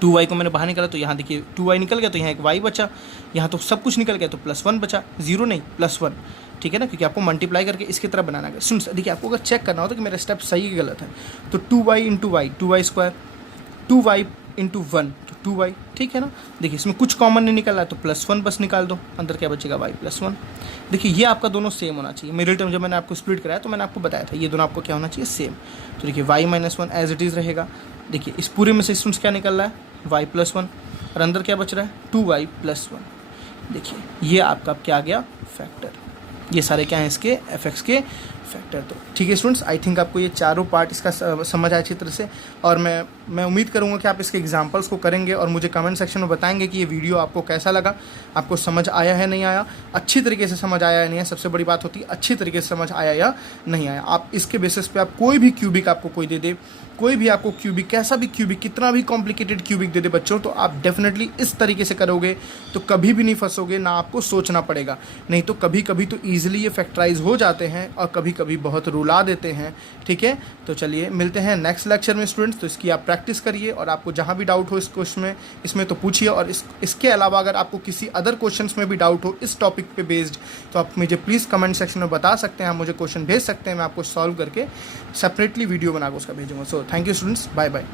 2y को मैंने बाहर निकाला तो यहाँ देखिए 2y निकल गया, तो यहाँ एक y बचा, यहाँ तो सब कुछ निकल गया, तो +1 बचा, 0 नहीं +1, ठीक है ना, क्योंकि आपको मल्टीप्लाई करके इसकी तरह बनाना है। सुन, देखिए आपको अगर चेक करना हो तो कि मेरा स्टेप सही है गलत है, तो 2y × y 2y², 2y × 1 तो 2y, ठीक है ना। देखिए इसमें कुछ कॉमन नहीं निकल रहा है, तो +1 बस निकाल दो, अंदर क्या बचेगा y + 1। देखिए ये आपका दोनों सेम होना चाहिए। मिडिल टर्म जब मैंने आपको स्प्लिट कराया तो मैंने आपको बताया था ये दोनों आपको क्या होना चाहिए, सेम। तो देखिए y -1 एज इट इज़ रहेगा। देखिए इस पूरे में से स्टूडेंट्स क्या निकल रहा है, y + 1, और अंदर क्या बच रहा है 2y + 1। देखिए ये आपका क्या आ गया, फैक्टर। ये सारे क्या हैं, इसके f(x) के फैक्टर। तो ठीक है स्टूडेंट्स, आई थिंक आपको ये चारों पार्ट इसका समझ आए अच्छी तरह से, और मैं उम्मीद करूँगा कि आप इसके एग्जांपल्स को करेंगे और मुझे कमेंट सेक्शन में बताएंगे कि ये वीडियो आपको कैसा लगा, आपको समझ आया है नहीं आया, अच्छी तरीके से समझ आया है नहीं है। सबसे बड़ी बात होती है अच्छी तरीके से समझ आया या नहीं आया। आप इसके बेसिस पे आप कोई भी क्यूबिक आपको कोई दे दे, कोई भी आपको क्यूबिक, कैसा भी क्यूबिक, कितना भी कॉम्प्लिकेटेड क्यूबिक दे दे बच्चों, तो आप डेफिनेटली इस तरीके से करोगे तो कभी भी नहीं फंसोगे, ना आपको सोचना पड़ेगा। नहीं तो कभी कभी तो ईजिली ये फैक्टराइज हो जाते हैं और कभी कभी बहुत रुला देते हैं, ठीक है। तो चलिए मिलते हैं नेक्स्ट लेक्चर में स्टूडेंट्स। तो इसकी आप प्रैक्टिस करिए, और आपको जहाँ भी डाउट हो इस क्वेश्चन में, इसमें तो पूछिए, और इसके अलावा अगर आपको किसी अदर क्वेश्चन में भी डाउट हो इस टॉपिक पे बेस्ड, तो आप मुझे प्लीज़ कमेंट सेक्शन में बता सकते हैं, आप मुझे क्वेश्चन भेज सकते हैं, मैं आपको सॉल्व करके सेपरेटली वीडियो बना के उसका भेजूँगा। So thank you students, bye bye.